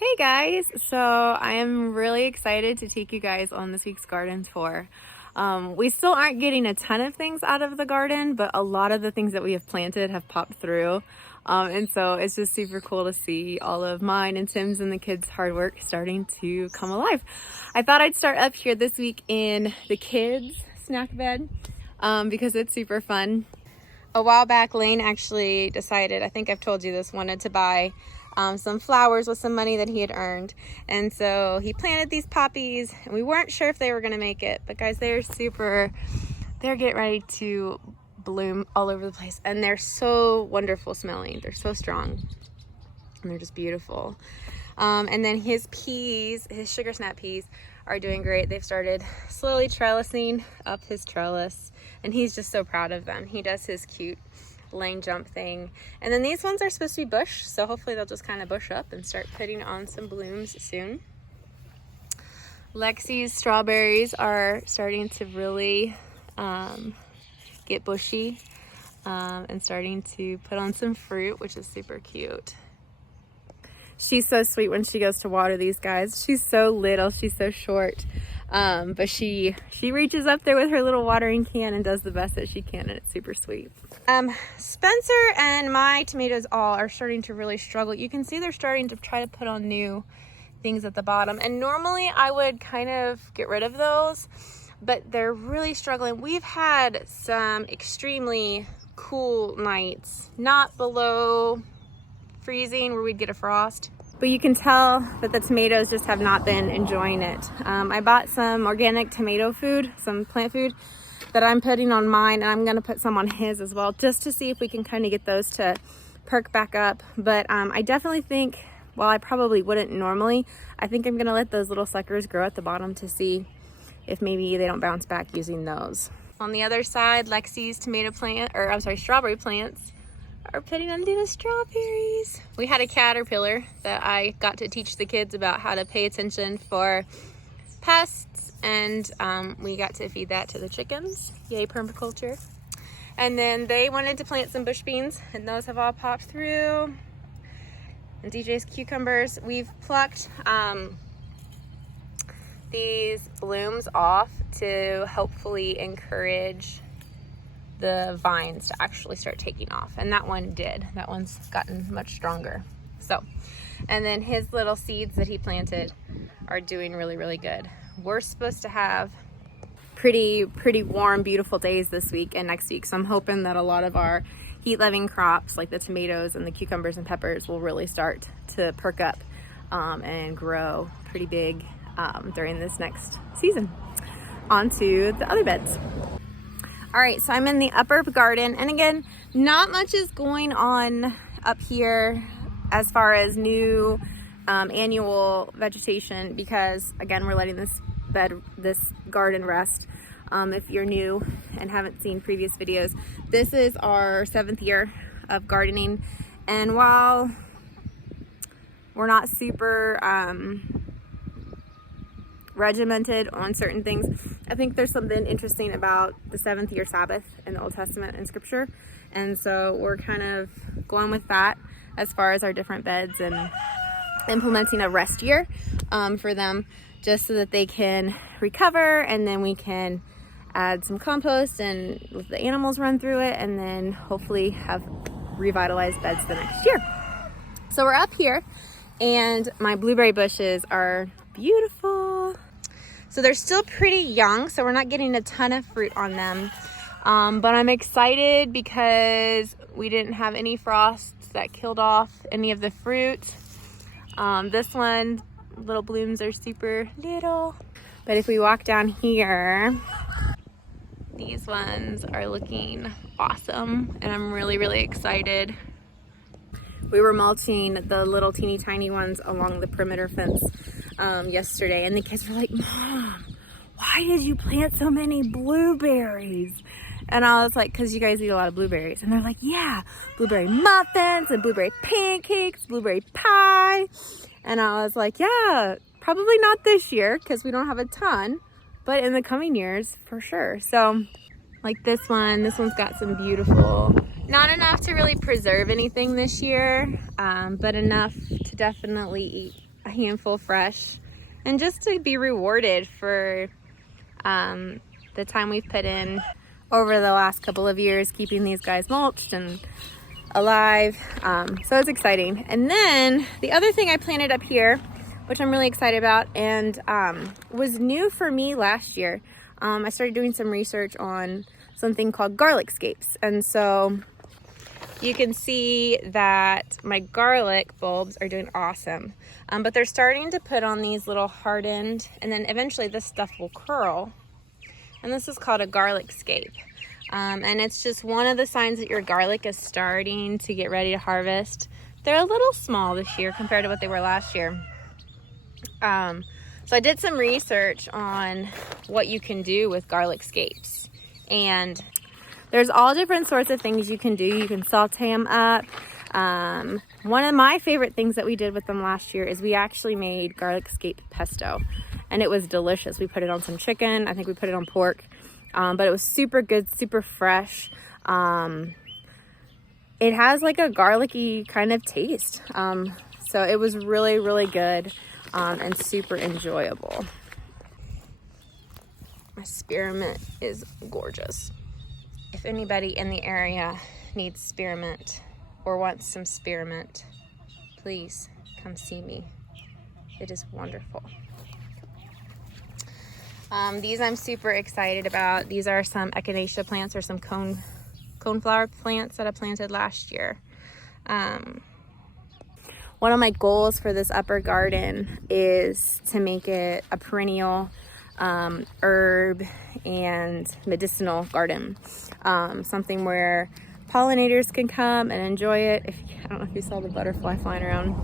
Hey guys, so I am really excited to take you guys on this week's garden tour. We still aren't getting a ton of things out of the garden, but a lot of the things that we have planted have popped through. And so it's just super cool to see all of mine and Tim's and the kids' hard work starting to come alive. I thought I'd start up here this week in the kids' snack bed because it's super fun. A while back, Lane actually decided, I think I've told you this, wanted to buy some flowers with some money that he had earned. And so he planted these poppies and we weren't sure if they were going to make it, but guys, they're getting ready to bloom all over the place. And they're so wonderful smelling. They're so strong and they're just beautiful. And then his peas, his sugar snap peas, are doing great. They've started slowly trellising up his trellis and he's just so proud of them. He does his cute lane jump thing. And then these ones are supposed to be bush, so hopefully they'll just kind of bush up and start putting on some blooms soon. Lexi's strawberries are starting to really get bushy and starting to put on some fruit, which is super cute. She's so sweet when she goes to water these guys. She's so little, she's so short. But she reaches up there with her little watering can and does the best that she can, and it's super sweet. Spencer and my tomatoes all are starting to really struggle. You can see they're starting to try to put on new things at the bottom, and normally I would kind of get rid of those, but they're really struggling. We've had some extremely cool nights, not below freezing where we'd get a frost. But you can tell that the tomatoes just have not been enjoying it. I bought some organic tomato food, some plant food that I'm putting on mine, and I'm gonna put some on his as well, just to see if we can kind of get those to perk back up. But I definitely think, while I probably wouldn't normally, I think I'm gonna let those little suckers grow at the bottom to see if maybe they don't bounce back using those. On the other side, Lexi's strawberry plants are putting on the strawberries. We had a caterpillar that I got to teach the kids about how to pay attention for pests, and we got to feed that to the chickens. Yay, permaculture. And then they wanted to plant some bush beans, and those have all popped through. And DJ's cucumbers, we've plucked these blooms off to hopefully encourage the vines to actually start taking off, and that one did. That one's gotten much stronger. So, and then his little seeds that he planted are doing really, really good. We're supposed to have pretty warm, beautiful days this week and next week, so I'm hoping that a lot of our heat-loving crops like the tomatoes and the cucumbers and peppers will really start to perk up and grow pretty big during this next season. On to the other beds. All right, so I'm in the upper garden, and again, not much is going on up here as far as new annual vegetation, because again, we're letting this garden rest. If you're new and haven't seen previous videos, this is our 7th year of gardening, and while we're not super regimented on certain things, I think there's something interesting about the 7th year Sabbath in the Old Testament and Scripture, and so we're kind of going with that as far as our different beds and implementing a rest year for them, just so that they can recover, and then we can add some compost and let the animals run through it, and then hopefully have revitalized beds the next year. So we're up here, and my blueberry bushes are beautiful. So they're still pretty young, so we're not getting a ton of fruit on them. But I'm excited because we didn't have any frosts that killed off any of the fruit. This one, little blooms are super little. But if we walk down here, these ones are looking awesome, and I'm really, really excited. We were mulching the little teeny tiny ones along the perimeter fence yesterday, and the kids were like, "Mom, why did you plant so many blueberries?" And I was like, "Because you guys eat a lot of blueberries." And they're like, "Yeah, blueberry muffins and blueberry pancakes, blueberry pie." And I was like, "Yeah, probably not this year because we don't have a ton, but in the coming years for sure." So like this one's got some beautiful, not enough to really preserve anything this year, but enough to definitely eat a handful fresh, and just to be rewarded for the time we've put in over the last couple of years keeping these guys mulched and alive. So it's exciting. And then the other thing I planted up here, which I'm really excited about, and was new for me last year, I started doing some research on something called garlic scapes. And so you can see that my garlic bulbs are doing awesome, but they're starting to put on these little hardened, and then eventually this stuff will curl. And this is called a garlic scape. And it's just one of the signs that your garlic is starting to get ready to harvest. They're a little small this year compared to what they were last year. So I did some research on what you can do with garlic scapes. And there's all different sorts of things you can do. You can saute them up. One of my favorite things that we did with them last year is we actually made garlic scape pesto. And it was delicious. We put it on some chicken. I think we put it on pork. But it was super good, super fresh. It has like a garlicky kind of taste. So it was really, really good and super enjoyable. My spearmint is gorgeous. If anybody in the area needs spearmint or wants some spearmint, please come see me. It is wonderful. These I'm super excited about. These are some echinacea plants, or some coneflower plants that I planted last year. One of my goals for this upper garden is to make it a perennial herb and medicinal garden. Something where pollinators can come and enjoy it. I don't know if you saw the butterfly flying around.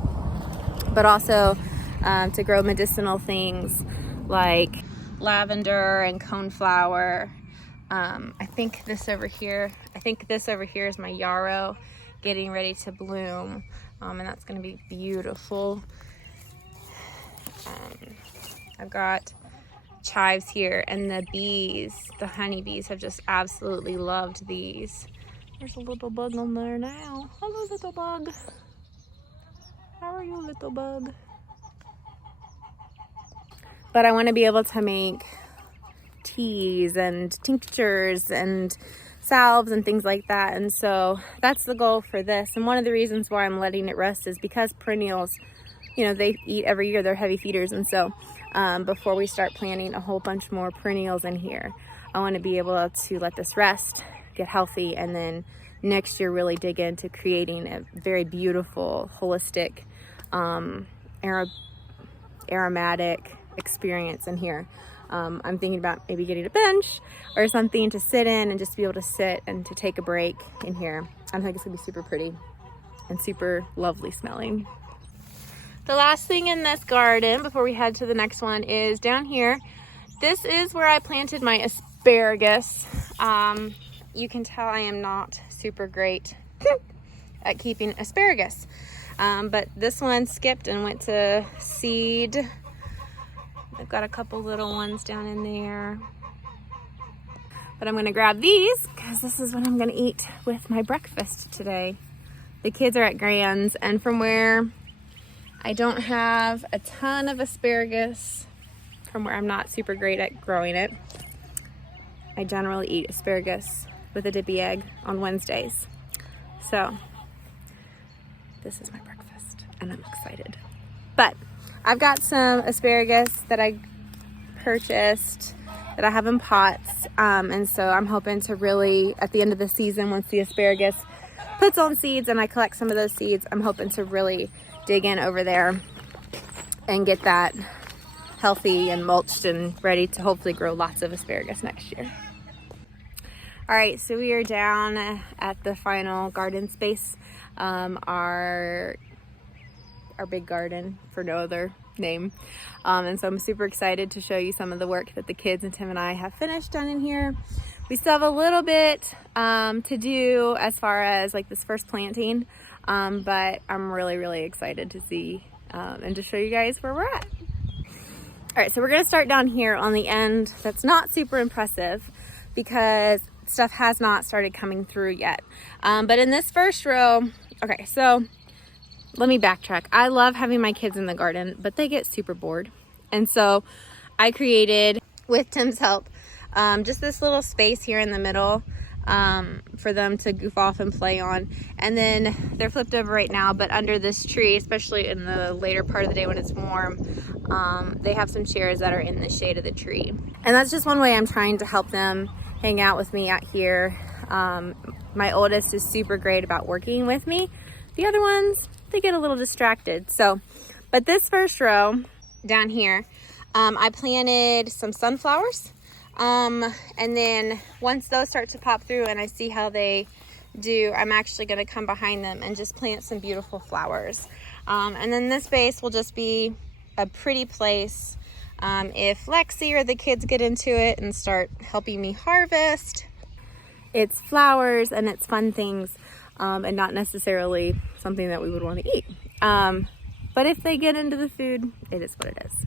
But also to grow medicinal things like lavender and coneflower. I think this over here is my yarrow getting ready to bloom, and that's going to be beautiful. I've got chives here, and the honeybees have just absolutely loved these. There's a little bug on there now. Hello, little bug. How are you, little bug? But I want to be able to make teas and tinctures and salves and things like that. And so that's the goal for this. And one of the reasons why I'm letting it rest is because perennials, they eat every year. They're heavy feeders. And so before we start planting a whole bunch more perennials in here, I want to be able to let this rest, get healthy, and then next year really dig into creating a very beautiful, holistic, aromatic experience in here. I'm thinking about maybe getting a bench or something to sit in and just be able to sit and to take a break in here. I think it's gonna be super pretty and super lovely smelling. The last thing in this garden before we head to the next one is down here. This is where I planted my asparagus. You can tell I am not super great at keeping asparagus, but this one skipped and went to seed. I've got a couple little ones down in there. But I'm gonna grab these because this is what I'm gonna eat with my breakfast today. The kids are at Grand's, and from where I don't have a ton of asparagus, from where I'm not super great at growing it, I generally eat asparagus with a dippy egg on Wednesdays. So this is my breakfast and I'm excited. But I've got some asparagus that I purchased that I have in pots, and so I'm hoping to really, at the end of the season, once the asparagus puts on seeds and I collect some of those seeds, I'm hoping to really dig in over there and get that healthy and mulched and ready to hopefully grow lots of asparagus next year. All right, so we are down at the final garden space, our big garden for no other name. And so I'm super excited to show you some of the work that the kids and Tim and I have finished done in here. We still have a little bit to do as far as like this first planting, but I'm really, really excited to see and to show you guys where we're at. All right, so we're gonna start down here on the end. That's not super impressive because stuff has not started coming through yet. But in this first row, okay, so let me backtrack. I love having my kids in the garden, but they get super bored. And so I created, with Tim's help, just this little space here in the middle for them to goof off and play on. And then they're flipped over right now, but under this tree, especially in the later part of the day when it's warm, they have some chairs that are in the shade of the tree. And that's just one way I'm trying to help them hang out with me out here. My oldest is super great about working with me. The other ones, they get a little distracted. So, but this first row down here, I planted some sunflowers. And then once those start to pop through and I see how they do, I'm actually going to come behind them and just plant some beautiful flowers. And then this space will just be a pretty place. If Lexi or the kids get into it and start helping me harvest, it's flowers and it's fun things, and not necessarily something that we would want to eat. But if they get into the food, it is what it is.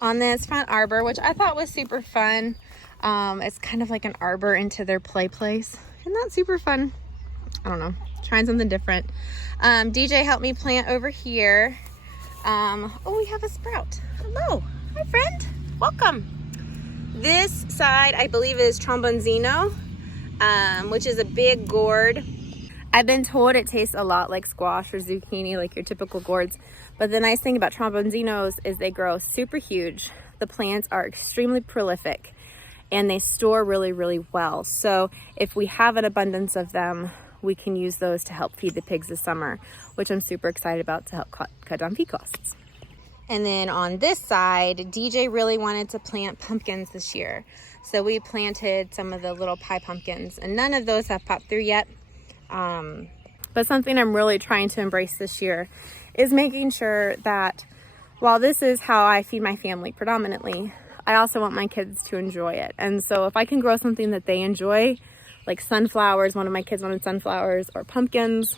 On this front arbor, which I thought was super fun, it's kind of like an arbor into their play place. Isn't that super fun? I don't know, trying something different. DJ helped me plant over here. Oh, we have a sprout. Hello, hi friend, welcome. This side I believe is trombonzino, which is a big gourd. I've been told it tastes a lot like squash or zucchini, like your typical gourds. But the nice thing about trombonzinos is they grow super huge. The plants are extremely prolific and they store really, really well. So if we have an abundance of them, we can use those to help feed the pigs this summer, which I'm super excited about to help cut down feed costs. And then on this side, DJ really wanted to plant pumpkins this year. So we planted some of the little pie pumpkins and none of those have popped through yet. But something I'm really trying to embrace this year is making sure that while this is how I feed my family predominantly, I also want my kids to enjoy it. And so if I can grow something that they enjoy, like sunflowers, one of my kids wanted sunflowers, or pumpkins,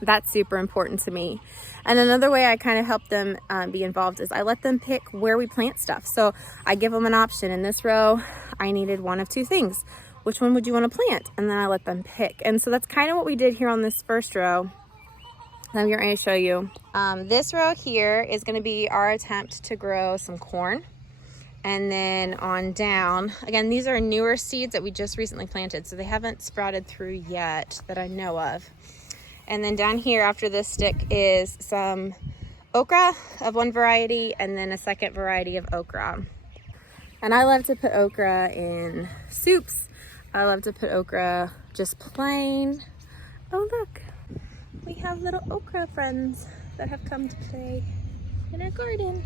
that's super important to me. And another way I kind of help them be involved is I let them pick where we plant stuff. So I give them an option. In this row, I needed one of two things. Which one would you want to plant? And then I let them pick. And so that's kind of what we did here on this first row. I'm going to show you. This row here is going to be our attempt to grow some corn. And then on down, again, these are newer seeds that we just recently planted, so they haven't sprouted through yet that I know of. And then down here after this stick is some okra of one variety and then a second variety of okra. And I love to put okra in soups. I love to put okra just plain. Oh look, we have little okra friends that have come to play in our garden.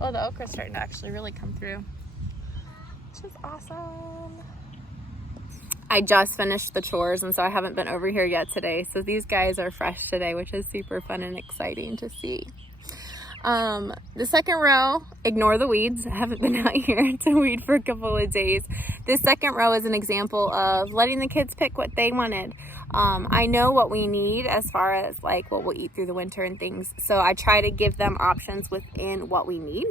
Oh, the okra's starting to actually really come through, which is awesome. I just finished the chores and so I haven't been over here yet today. So these guys are fresh today, which is super fun and exciting to see. The second row, ignore the weeds. I haven't been out here to weed for a couple of days. This second row is an example of letting the kids pick what they wanted. I know what we need as far as like what we'll eat through the winter and things. So I try to give them options within what we need.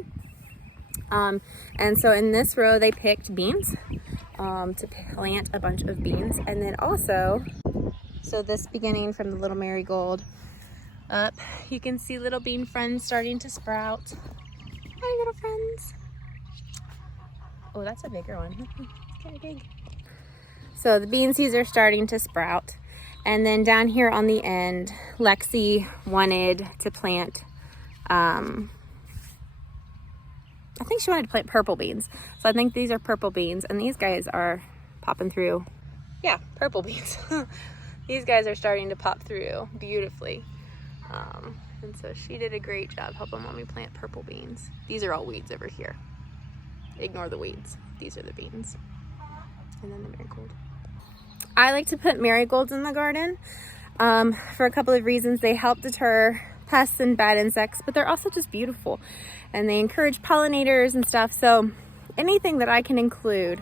And so in this row, they picked beans, to plant a bunch of beans. And then also, so this beginning from the little marigold up, you can see little bean friends starting to sprout. Hi, little friends. Oh, that's a bigger one. It's kind of big. So the bean seeds are starting to sprout. And then down here on the end, Lexi wanted to plant, I think she wanted to plant purple beans. So I think these are purple beans, and these guys are popping through. Yeah, purple beans. These guys are starting to pop through beautifully. And so she did a great job helping mommy plant purple beans. These are all weeds over here. Ignore the weeds. These are the beans. And then the marigold. I like to put marigolds in the garden for a couple of reasons. They help deter pests and bad insects, but they're also just beautiful. And they encourage pollinators and stuff. So anything that I can include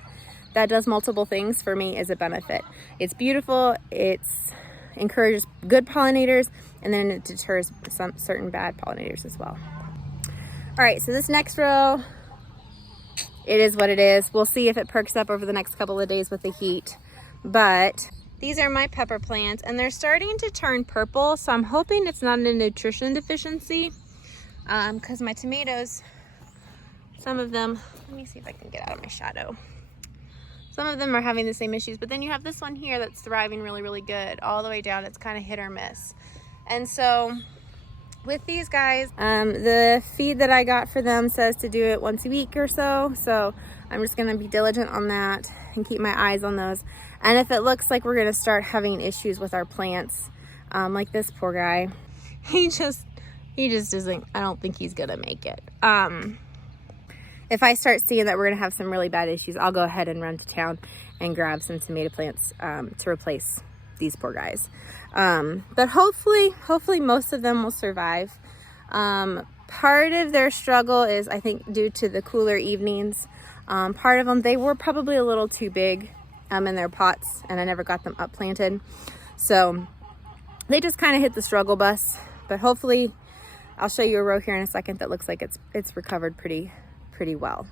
that does multiple things for me is a benefit. It's beautiful, it's encourages good pollinators, and then it deters some certain bad pollinators as well. All right, so this next row, it is what it is. We'll see if it perks up over the next couple of days with the heat. But These are my pepper plants, and they're starting to turn purple, so I'm hoping it's not a nutrition deficiency, because my tomatoes, some of them, let me see if I can get out of my shadow. Some of them are having the same issues, but then you have this one here that's thriving really, really good. All the way down, it's kind of hit or miss. And so with these guys, the feed that I got for them says to do it once a week or so. So I'm just gonna be diligent on that and keep my eyes on those. And if it looks like we're gonna start having issues with our plants, like this poor guy, he just isn't, I don't think he's gonna make it. If I start seeing that we're gonna have some really bad issues, I'll go ahead and run to town and grab some tomato plants to replace these poor guys. But hopefully most of them will survive. Part of their struggle is, I think, due to the cooler evenings. Part of them, they were probably a little too big in their pots, and I never got them up planted. So they just kind of hit the struggle bus. But hopefully, I'll show you a row here in a second that looks like it's recovered pretty well.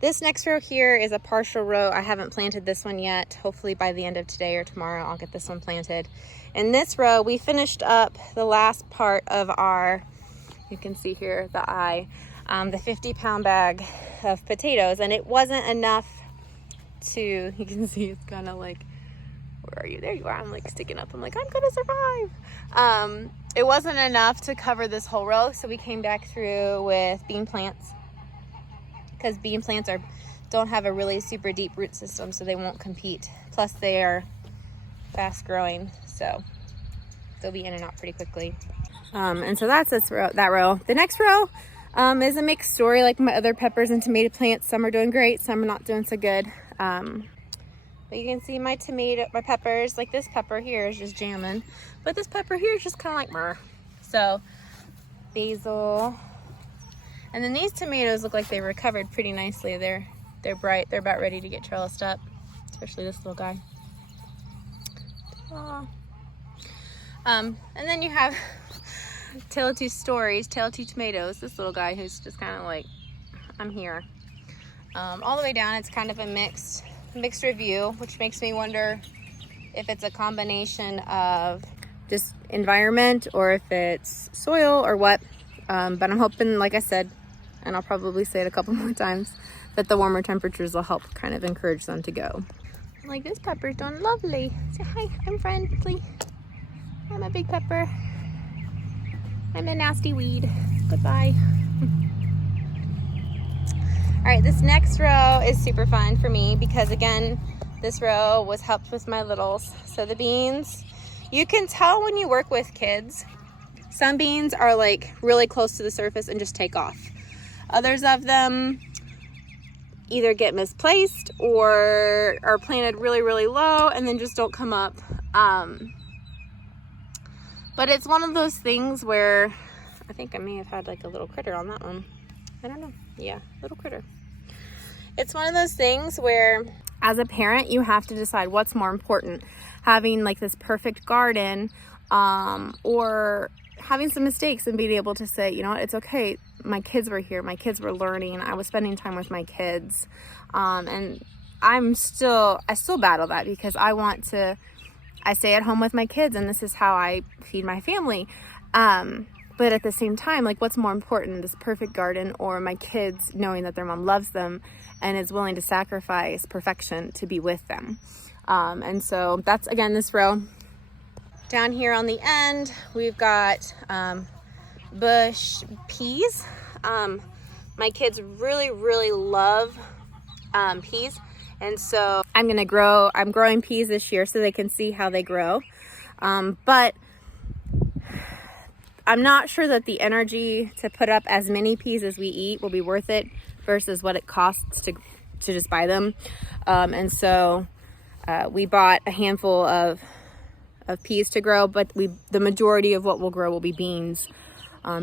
This next row here is a partial row. I haven't planted this one yet. Hopefully by the end of today or tomorrow, I'll get this one planted. In this row, we finished up the last part of our, you can see here, the eye, the 50-pound bag of potatoes, and it wasn't enough to, you can see it's kind of like, where are you? There you are. I'm like sticking up. I'm like, I'm gonna survive. It wasn't enough to cover this whole row, so we came back through with bean plants, because bean plants don't have a really super deep root system, so they won't compete. Plus they are fast growing, so they'll be in and out pretty quickly. And so that's that row. The next row is a mixed story, like my other peppers and tomato plants. Some are doing great, some are not doing so good. But you can see my peppers, like this pepper here is just jamming, but this pepper here is just kind of like meh. So basil. And then these tomatoes look like they recovered pretty nicely. They're bright. They're about ready to get trellised up, especially this little guy. Aww. And then you have Tale of Two Stories, Tale of Two Tomatoes. This little guy who's just kind of like, I'm here. All the way down, it's kind of a mixed review, which makes me wonder if it's a combination of just environment or if it's soil or what. But I'm hoping, like I said, and I'll probably say it a couple more times, that the warmer temperatures will help kind of encourage them to go. Like this pepper's doing lovely. Say hi, I'm friendly. I'm a big pepper. I'm a nasty weed. Goodbye. All right, this next row is super fun for me because, again, this row was helped with my littles. So the beans, you can tell when you work with kids. Some beans are like really close to the surface and just take off. Others of them either get misplaced or are planted really, really low and then just don't come up. But it's one of those things where I think I may have had like a little critter on that one. I don't know. Yeah, little critter. It's one of those things where as a parent, you have to decide what's more important. Having like this perfect garden or having some mistakes and being able to say, you know what, it's okay. My kids were here. My kids were learning. I was spending time with my kids. And I still battle that because I stay at home with my kids and this is how I feed my family. But at the same time, like what's more important, this perfect garden or my kids knowing that their mom loves them and is willing to sacrifice perfection to be with them. And so that's, again, this row. Down here on the end, we've got bush peas. My kids really, really love peas. And so I'm growing peas this year so they can see how they grow. But I'm not sure that the energy to put up as many peas as we eat will be worth it versus what it costs to just buy them. And so we bought a handful of peas to grow, but the majority of what we'll grow will be beans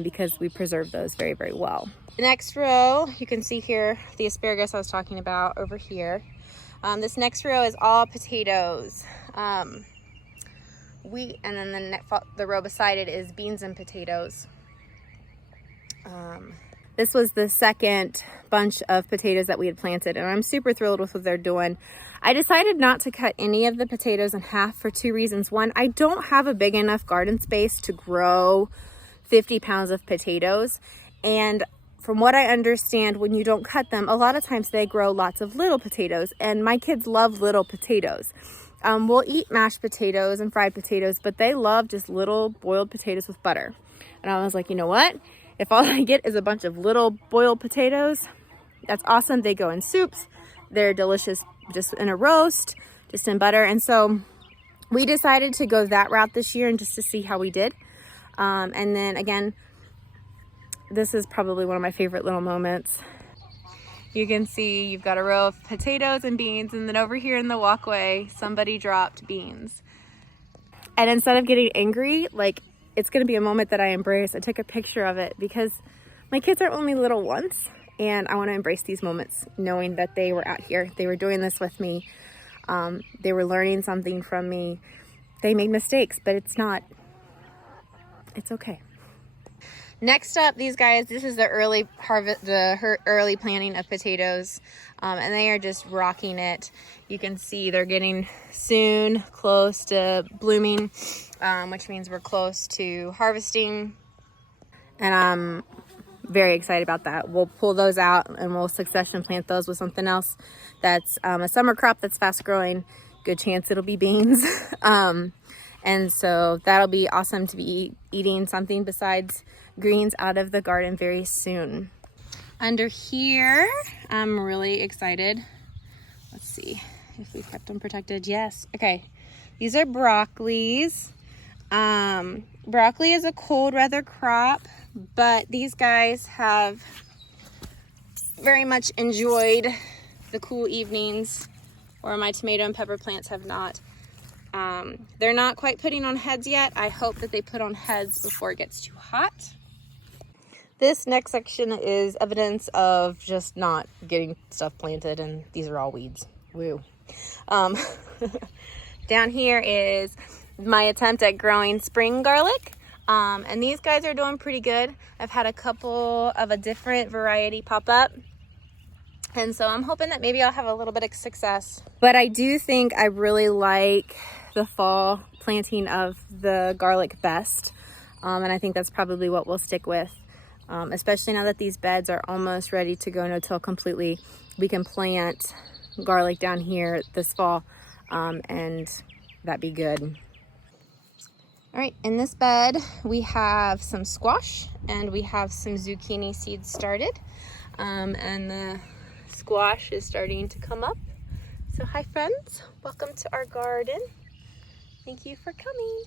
because we preserve those very, very well. The next row, you can see here the asparagus I was talking about over here. This next row is all potatoes. And then the row beside it is beans and potatoes. This was the second bunch of potatoes that we had planted, and I'm super thrilled with what they're doing. I decided not to cut any of the potatoes in half for two reasons. One, I don't have a big enough garden space to grow 50 pounds of potatoes. And from what I understand, when you don't cut them, a lot of times they grow lots of little potatoes, and my kids love little potatoes. We'll eat mashed potatoes and fried potatoes, but they love just little boiled potatoes with butter. And I was like, you know what? If all I get is a bunch of little boiled potatoes, that's awesome. They go in soups. They're delicious just in a roast, just in butter. And so we decided to go that route this year and just to see how we did. And then again, this is probably one of my favorite little moments. You can see you've got a row of potatoes and beans, and then over here in the walkway, somebody dropped beans. And instead of getting angry, like, it's gonna be a moment that I embrace. I took a picture of it because my kids are only little once, and I wanna embrace these moments, knowing that they were out here. They were doing this with me. They were learning something from me. They made mistakes, but it's okay. Next up, these guys, this is the early harvest, early planting of potatoes, and they are just rocking it. You can see they're getting soon close to blooming, which means we're close to harvesting, and I'm very excited about that. We'll pull those out and we'll succession plant those with something else that's a summer crop that's fast growing. Good chance it'll be beans. And so that'll be awesome to be eating something besides greens out of the garden very soon. Under here, I'm really excited. Let's see if we've kept them protected. Yes. Okay. These are broccolis. Broccoli is a cold weather crop, but these guys have very much enjoyed the cool evenings, or my tomato and pepper plants have not. They're not quite putting on heads yet. I hope that they put on heads before it gets too hot. This next section is evidence of just not getting stuff planted, and these are all weeds. Woo. Down here is my attempt at growing spring garlic, and these guys are doing pretty good. I've had a couple of a different variety pop up, and so I'm hoping that maybe I'll have a little bit of success. But I do think I really like the fall planting of the garlic best, and I think that's probably what we'll stick with. Especially now that these beds are almost ready to go no-till completely. We can plant garlic down here this fall, and that'd be good. All right, in this bed, we have some squash and we have some zucchini seeds started. And the squash is starting to come up. So hi friends, welcome to our garden. Thank you for coming.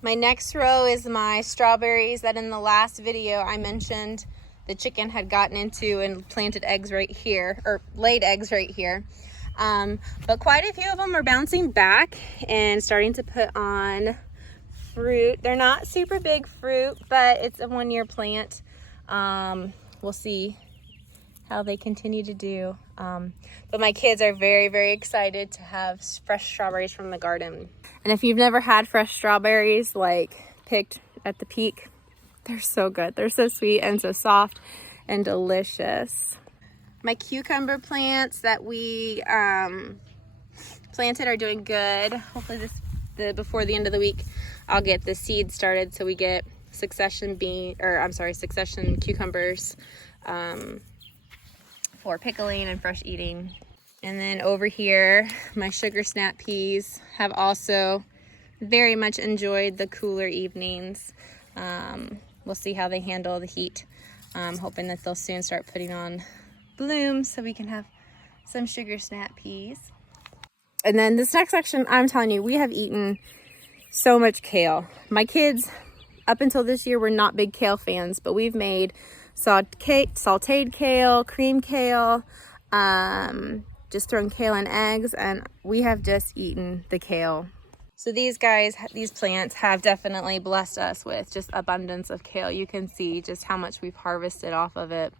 My next row is my strawberries that in the last video I mentioned the chicken had gotten into and planted eggs right here, or laid eggs right here. But quite a few of them are bouncing back and starting to put on fruit. They're not super big fruit, but it's a one-year plant. We'll see how they continue to do. But my kids are very, very excited to have fresh strawberries from the garden. And if you've never had fresh strawberries, like picked at the peak, they're so good. They're so sweet and so soft and delicious. My cucumber plants that we planted are doing good. Hopefully before the end of the week, I'll get the seeds started so we get succession cucumbers for pickling and fresh eating. And then over here, my sugar snap peas have also very much enjoyed the cooler evenings. We'll see how they handle the heat. I'm hoping that they'll soon start putting on blooms so we can have some sugar snap peas. And then this next section, I'm telling you, we have eaten so much kale. My kids, up until this year, were not big kale fans, but we've made sauteed kale, cream kale, just thrown kale in eggs, and we have just eaten the kale. So these plants have definitely blessed us with just abundance of kale. You can see just how much we've harvested off of it.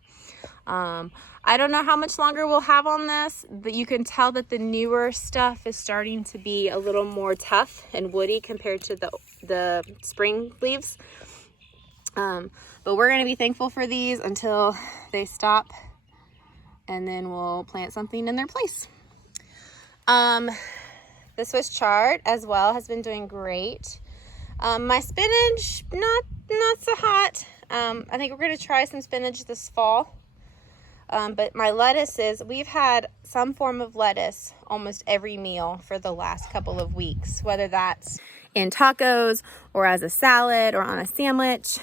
I don't know how much longer we'll have on this, but you can tell that the newer stuff is starting to be a little more tough and woody compared to the spring leaves. But we're going to be thankful for these until they stop, and then we'll plant something in their place. The Swiss chard as well has been doing great. My spinach, not so hot. I think we're going to try some spinach this fall. But my lettuces, we've had some form of lettuce almost every meal for the last couple of weeks, whether that's in tacos or as a salad or on a sandwich.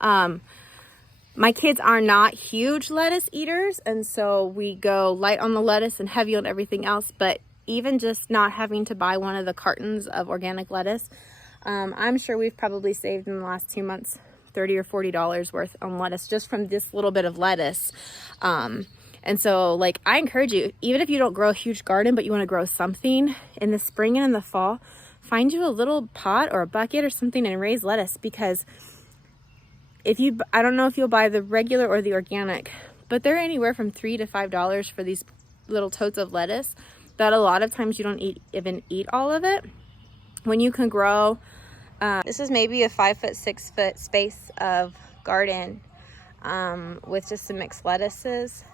My kids are not huge lettuce eaters, and so we go light on the lettuce and heavy on everything else. But even just not having to buy one of the cartons of organic lettuce, I'm sure we've probably saved in the last 2 months $30 or $40 worth on lettuce just from this little bit of lettuce. And so, like, I encourage you, even if you don't grow a huge garden, but you want to grow something in the spring and in the fall, find you a little pot or a bucket or something and raise lettuce. Because I don't know if you'll buy the regular or the organic, but they're anywhere from $3 to $5 for these little totes of lettuce that a lot of times you don't even eat all of it. When you can grow, this is maybe a 5 foot, 6 foot space of garden with just some mixed lettuces.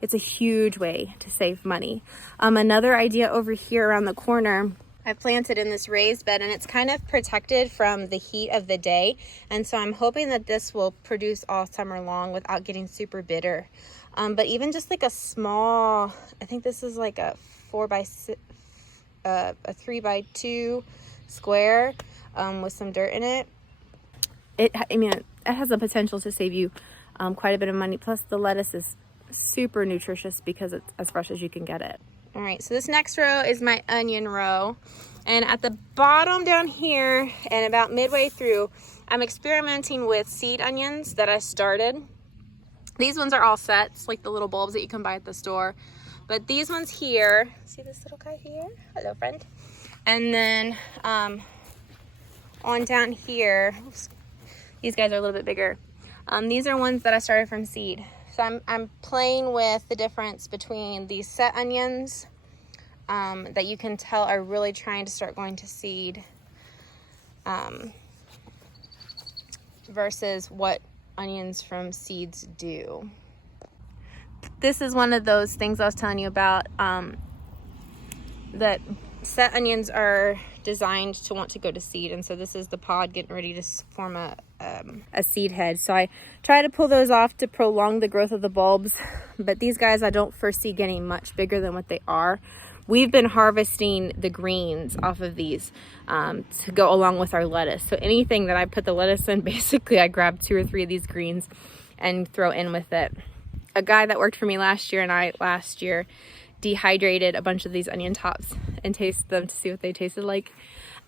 It's a huge way to save money. Another idea over here around the corner, I planted in this raised bed, and it's kind of protected from the heat of the day. And so I'm hoping that this will produce all summer long without getting super bitter. But even just like a small, I think this is like a 3x2 square with some dirt in it. It has the potential to save you quite a bit of money. Plus the lettuce is super nutritious because it's as fresh as you can get it. All right, so this next row is my onion row. And at the bottom down here and about midway through, I'm experimenting with seed onions that I started. These ones are all sets, like the little bulbs that you can buy at the store. But these ones here, see this little guy here? Hello, friend. And then on down here, oops, these guys are a little bit bigger. These are ones that I started from seed. So I'm playing with the difference between these set onions that you can tell are really trying to start going to seed versus what onions from seeds do. This is one of those things I was telling you about, that set onions are designed to want to go to seed, and so this is the pod getting ready to form a seed head. So I try to pull those off to prolong the growth of the bulbs, but these guys I don't foresee getting much bigger than what they are. We've been harvesting the greens off of these to go along with our lettuce. So anything that I put the lettuce in, basically I grab 2 or 3 of these greens and throw in with it. A guy that worked for me last year and I last year dehydrated a bunch of these onion tops and tasted them to see what they tasted like,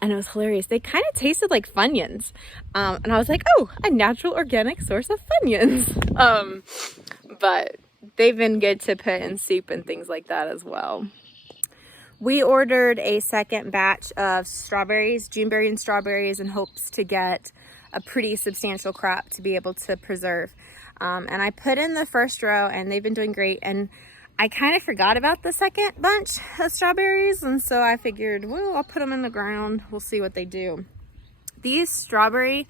and it was hilarious. They kind of tasted like Funyuns, and I was like, oh, a natural organic source of Funyuns. But they've been good to put in soup and things like that as well. We ordered a second batch of strawberries, Juneberry and strawberries, in hopes to get a pretty substantial crop to be able to preserve. And I put in the first row and they've been doing great. And I kind of forgot about the second bunch of strawberries, and so I figured, well, I'll put them in the ground. We'll see what they do. These strawberry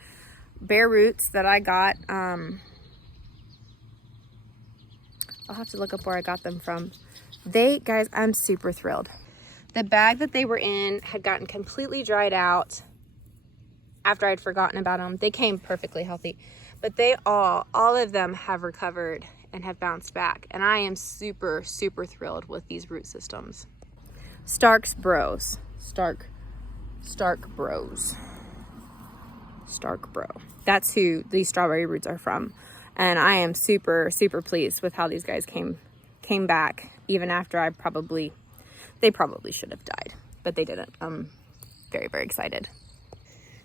bare roots that I got, I'll have to look up where I got them from. Guys, I'm super thrilled. The bag that they were in had gotten completely dried out after I'd forgotten about them. They came perfectly healthy, but all of them have recovered and have bounced back, and I am super thrilled with these root systems. Stark Bros. That's who these strawberry roots are from, and I am super pleased with how these guys came back, even after they probably should have died, but they didn't. I'm very excited.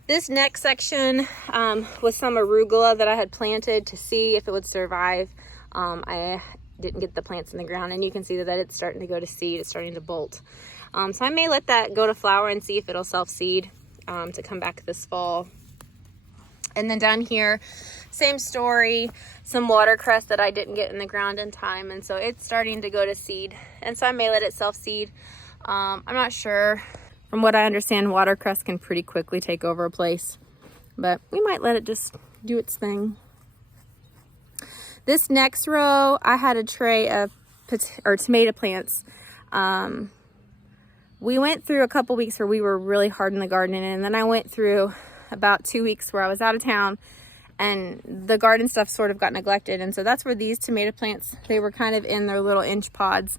This next section was some arugula that I had planted to see if it would survive. I didn't get the plants in the ground, and you can see that it's starting to go to seed. It's starting to bolt. So I may let that go to flower and see if it'll self-seed to come back this fall. And then down here, same story, some watercress that I didn't get in the ground in time, and so it's starting to go to seed. And so I may let it self-seed. I'm not sure. From what I understand, watercress can pretty quickly take over a place, but we might let it just do its thing. This next row, I had a tray of tomato plants. We went through a couple weeks where we were really hard in the garden, and then I went through about 2 weeks where I was out of town and the garden stuff sort of got neglected. And so that's where these tomato plants, they were kind of in their little inch pods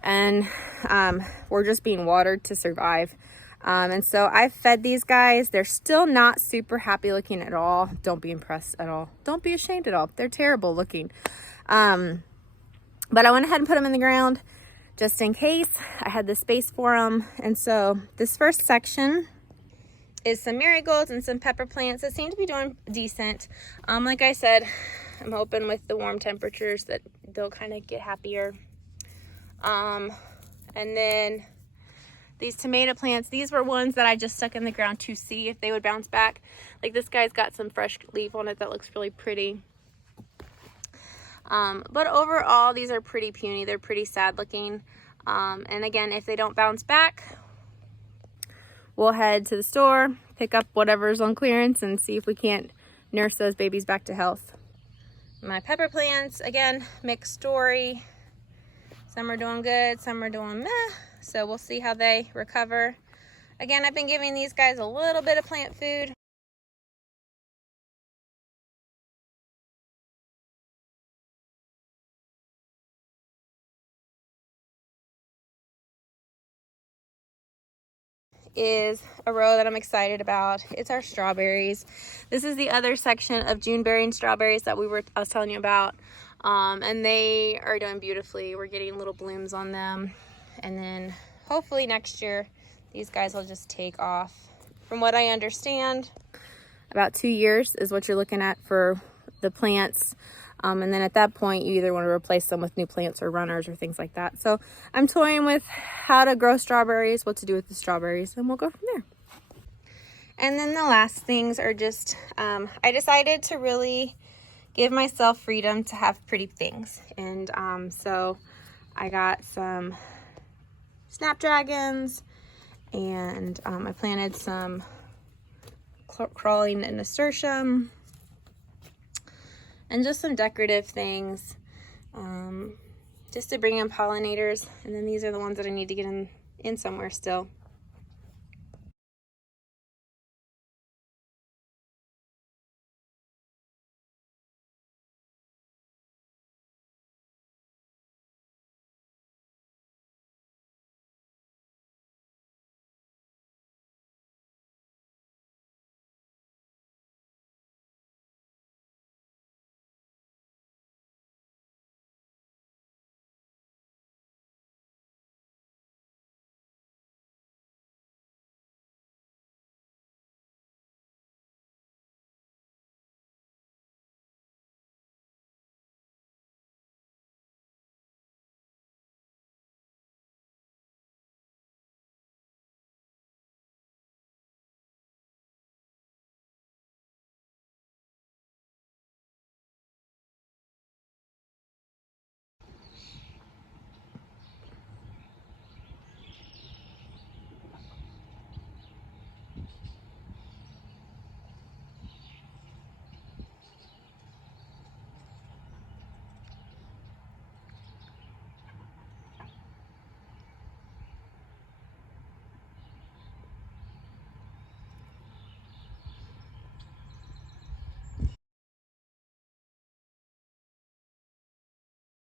and were just being watered to survive. And so I fed these guys. They're still not super happy looking at all. Don't be impressed at all. Don't be ashamed at all. They're terrible looking. But I went ahead and put them in the ground just in case. I had the space for them. And so this first section is some marigolds and some pepper plants that seem to be doing decent. Like I said, I'm hoping with the warm temperatures that they'll kind of get happier. And then these tomato plants, these were ones that I just stuck in the ground to see if they would bounce back. Like this guy's got some fresh leaf on it that looks really pretty. But overall, these are pretty puny. They're pretty sad looking. And again, if they don't bounce back, we'll head to the store, pick up whatever's on clearance, and see if we can't nurse those babies back to health. My pepper plants, again, mixed story. Some are doing good, some are doing meh. So we'll see how they recover. Again, I've been giving these guys a little bit of plant food. Is a row that I'm excited about. It's our strawberries. This is the other section of June bearing strawberries that I was telling you about. And they are doing beautifully. We're getting little blooms on them. And then hopefully next year, these guys will just take off. From what I understand, about 2 years is what you're looking at for the plants. And then at that point, you either want to replace them with new plants or runners or things like that. So I'm toying with how to grow strawberries, what to do with the strawberries, and we'll go from there. And then the last things are just, I decided to really give myself freedom to have pretty things. And so I got some snapdragons, and I planted some crawling nasturtium, and just some decorative things, just to bring in pollinators. And then these are the ones that I need to get in somewhere still.